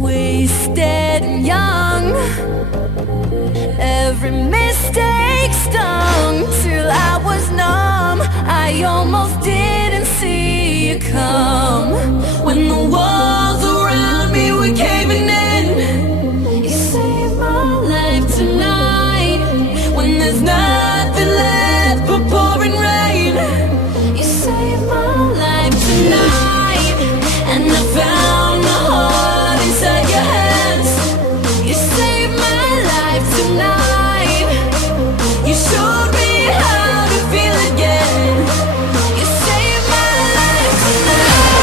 wasted and young. Every mistake stung till I was numb. I almost didn't see you come. When the walls around me were caving in, you saved my life tonight. When there's nothing left but pouring rain, you saved my life tonight. And I found my heart inside your hands. You saved my life tonight. You showed me how to feel again. You saved my life tonight.